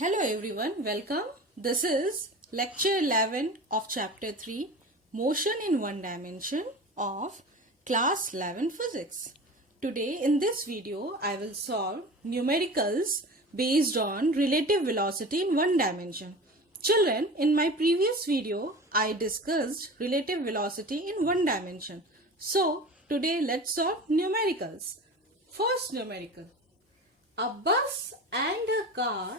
Hello everyone, welcome. This is lecture 11 of chapter 3, Motion in One Dimension of class 11 physics. Today in this video, I will solve numericals based on relative velocity in one dimension. Children, in my previous video, I discussed relative velocity in one dimension. So, today let's solve numericals. First numerical. A bus and a car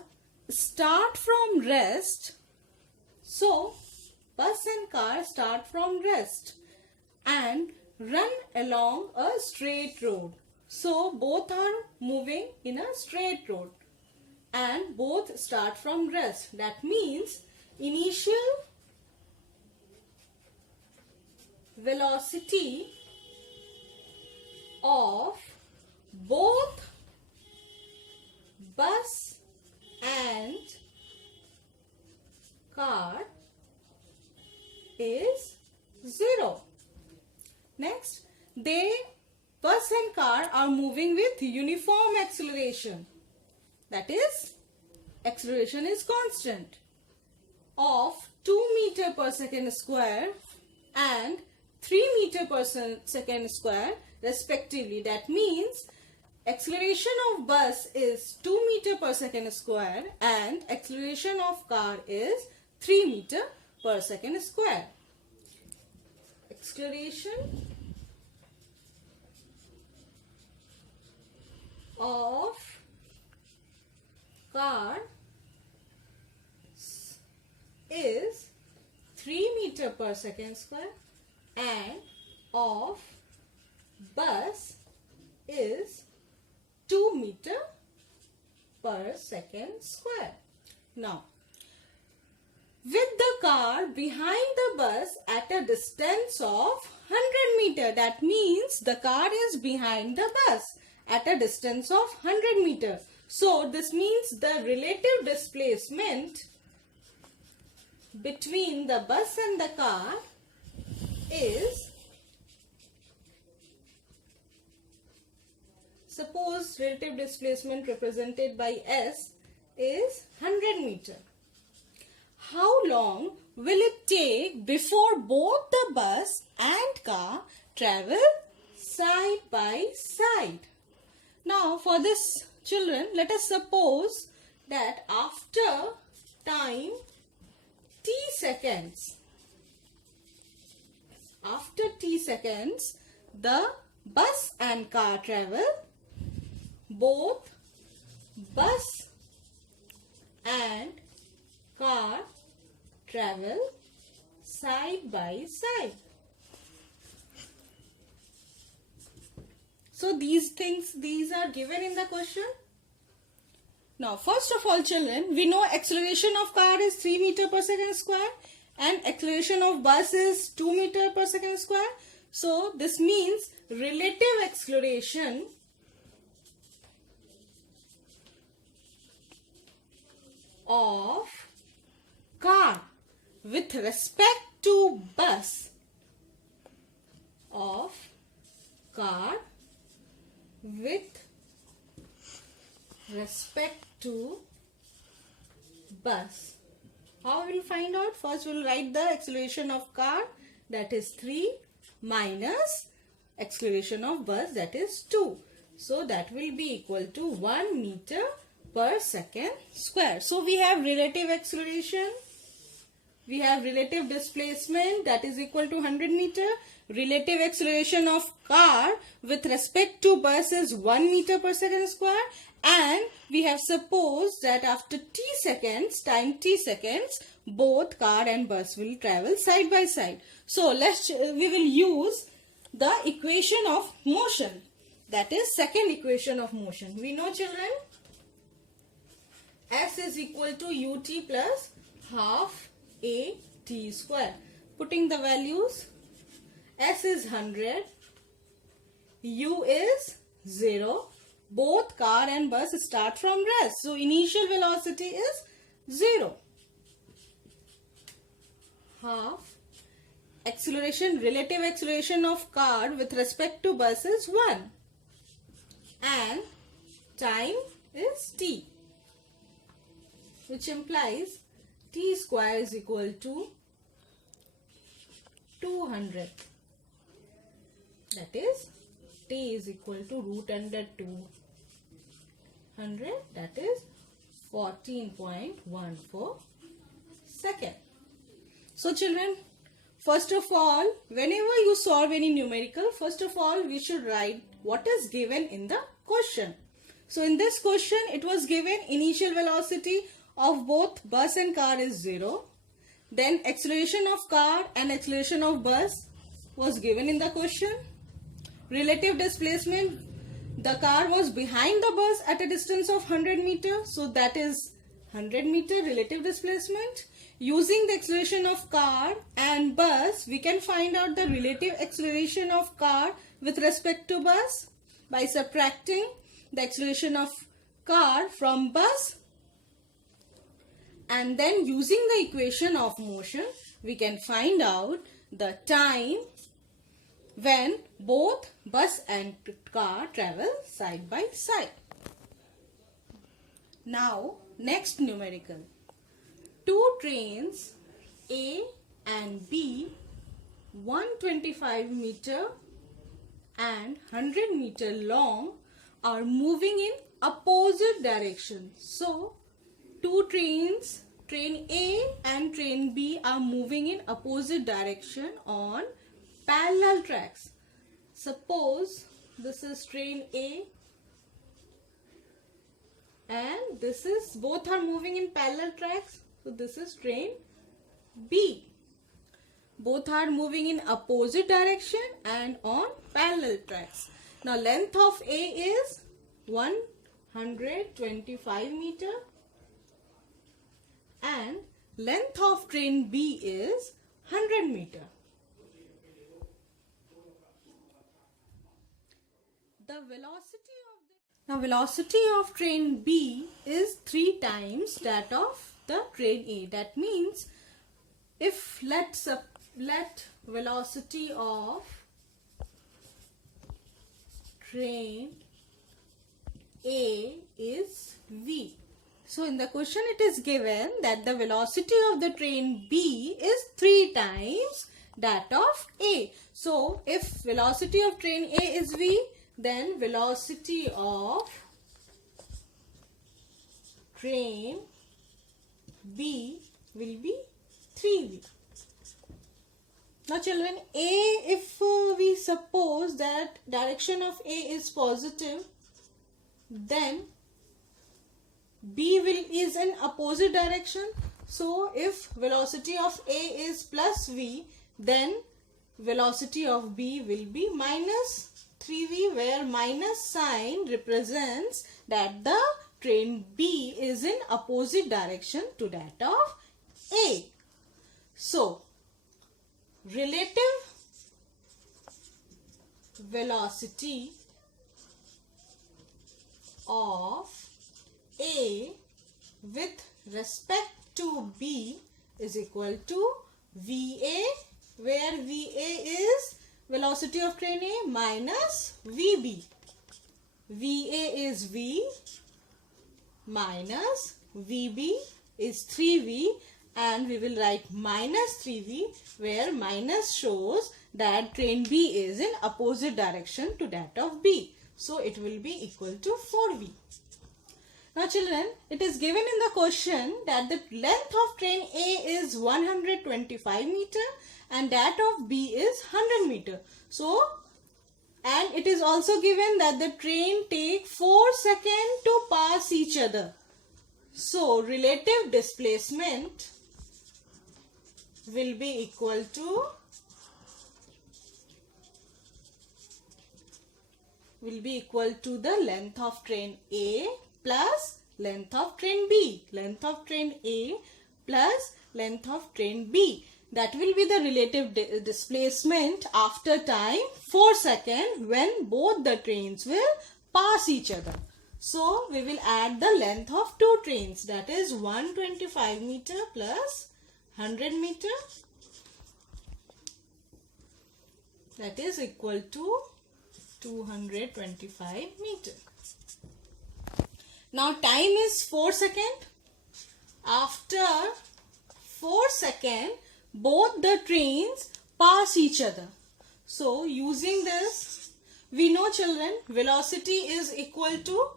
start from rest. So, bus and car start from rest and run along a straight road. So, both are moving in a straight road and both start from rest. That means initial velocity of both bus and car is 0. Next, bus and car are moving with uniform acceleration. That is, acceleration is constant of 2 meter per second square and 3 meter per second square respectively. That means acceleration of bus is 2 meter per second square and acceleration of car is 3 meter per second square. Acceleration of car is 3 meter per second square and of bus is 2 meter per second square. Now, with the car behind the bus at a distance of 100 meter, that means the car is behind the bus at a distance of 100 meter. So, this means the relative displacement between the bus and the car is, suppose relative displacement represented by S is 100 meter. How long will it take before both the bus and car travel side by side? Now for this, children, let us suppose that after time t seconds, the bus and car travel, both bus and car travel side by side. So these are given in the question. Now first of all, children, we know acceleration of car is 3 meter per second square and acceleration of bus is 2 meter per second square. So this means relative acceleration of car with respect to bus How we will find out? First we will write the acceleration of car, that is 3, minus acceleration of bus, that is 2. So that will be equal to 1 meter per second square. So we have relative acceleration, we have relative displacement, that is equal to 100 meter. Relative acceleration of car with respect to bus is 1 meter per second square, and we have supposed that after time t seconds, both car and bus will travel side by side. So we will use the equation of motion, that is second equation of motion. We know, children, S is equal to ut plus half a t square. Putting the values, S is 100, u is 0. Both car and bus start from rest. So initial velocity is 0. Half relative acceleration of car with respect to bus is 1. And time is t. which implies t square is equal to 200. That is, t is equal to root under 200, that is 14.14 second. So children, first of all, whenever you solve any numerical, first of all we should write what is given in the question. So in this question it was given initial velocity of both bus and car is 0. Then acceleration of car and acceleration of bus was given in the question. Relative displacement, the car was behind the bus at a distance of 100 meters. So that is 100 meter relative displacement. Using the acceleration of car and bus, we can find out the relative acceleration of car with respect to bus by subtracting the acceleration of car from bus, and then using the equation of motion, we can find out the time when both bus and car travel side by side. Now, next numerical. Two trains A and B, 125 meter and 100 meter long, are moving in opposite direction. So, two trains, train A and train B, are moving in opposite direction on parallel tracks. Suppose this is train A and this is, both are moving in parallel tracks. So this is train B. Both are moving in opposite direction and on parallel tracks. Now length of A is 125 meter and length of train B is 100 meter. The velocity of train B is 3 times that of the train A. That means if let velocity of train A is V. So in the question it is given that the velocity of the train B is 3 times that of A. So if velocity of train A is V, then velocity of train B will be 3V. Now children, if we suppose that direction of A is positive, then B is in opposite direction. So if velocity of A is plus V, then velocity of B will be minus 3V, where minus sign represents that the train B is in opposite direction to that of A. So, relative velocity of A with respect to B is equal to VA, where VA is velocity of train A minus VB. VA is V minus VB is 3V, and we will write minus 3V, where minus shows that train B is in opposite direction to that of B. So it will be equal to 4V. Now children, it is given in the question that the length of train A is 125 meter and that of B is 100 meter. So, and it is also given that the train take 4 seconds to pass each other. So, relative displacement will be equal to the length of train A plus length of train B. Length of train A plus length of train B. That will be the relative displacement after time 4 seconds when both the trains will pass each other. So, we will add the length of two trains, that is 125 meter plus 100 meter, that is equal to 225 meter. Now time is 4 seconds. after 4 seconds, both the trains pass each other. So using this, we know children, velocity is equal to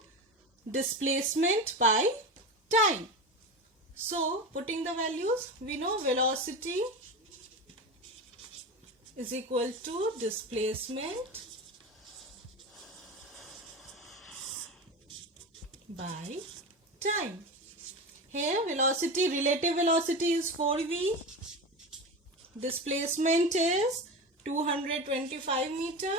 displacement by time. So putting the values, we know velocity is equal to displacement by time. Here velocity, relative velocity is 4v, displacement is 225 meter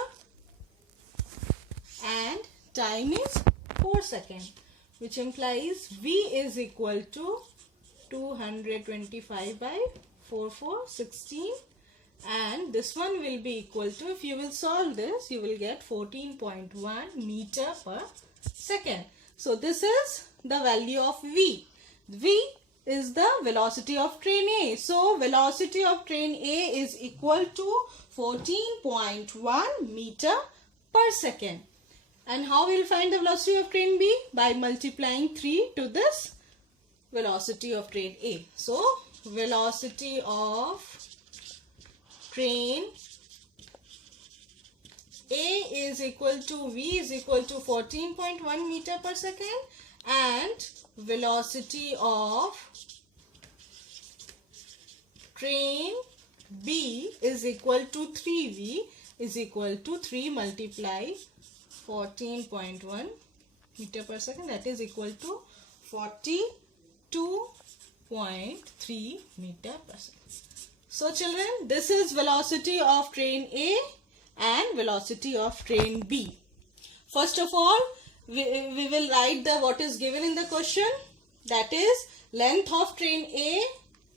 and time is 4 seconds, which implies v is equal to 225 by 16, and this one will be equal to, if you will solve this, you will get 14.1 meter per second. So this is the value of v. V is the velocity of train A. So velocity of train A is equal to 14.1 meter per second. And how we will find the velocity of train B? By multiplying 3 to this velocity of train A. So velocity of train A is equal to, V is equal to 14.1 meter per second, and velocity of train B is equal to 3V is equal to 3 multiply 14.1 meter per second, that is equal to 42.3 meter per second. So children, this is velocity of train A and velocity of train B. First of all, we will write the what is given in the question, that is length of train A,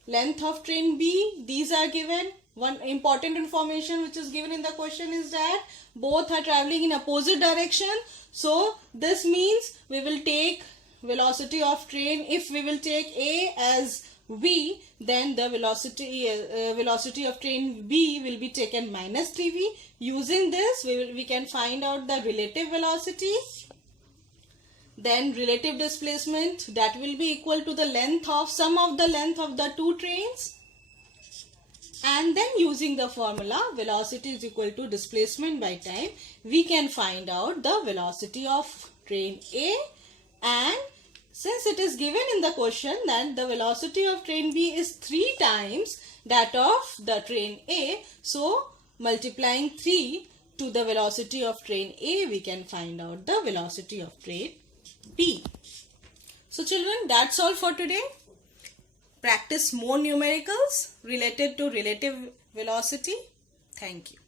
length of train B. These are given. One important information which is given in the question is that both are traveling in opposite direction. So this means we will take velocity of train, if we will take A as V, then the velocity of train B will be taken minus 3V. Using this, we can find out the relative velocity. Then relative displacement, that will be equal to the length of, sum of the length of the two trains. And then using the formula velocity is equal to displacement by time, we can find out the velocity of train A. And since it is given in the question that the velocity of train B is 3 times that of the train A, so multiplying 3 to the velocity of train A, we can find out the velocity of train B. So children, that's all for today. Practice more numericals related to relative velocity. Thank you.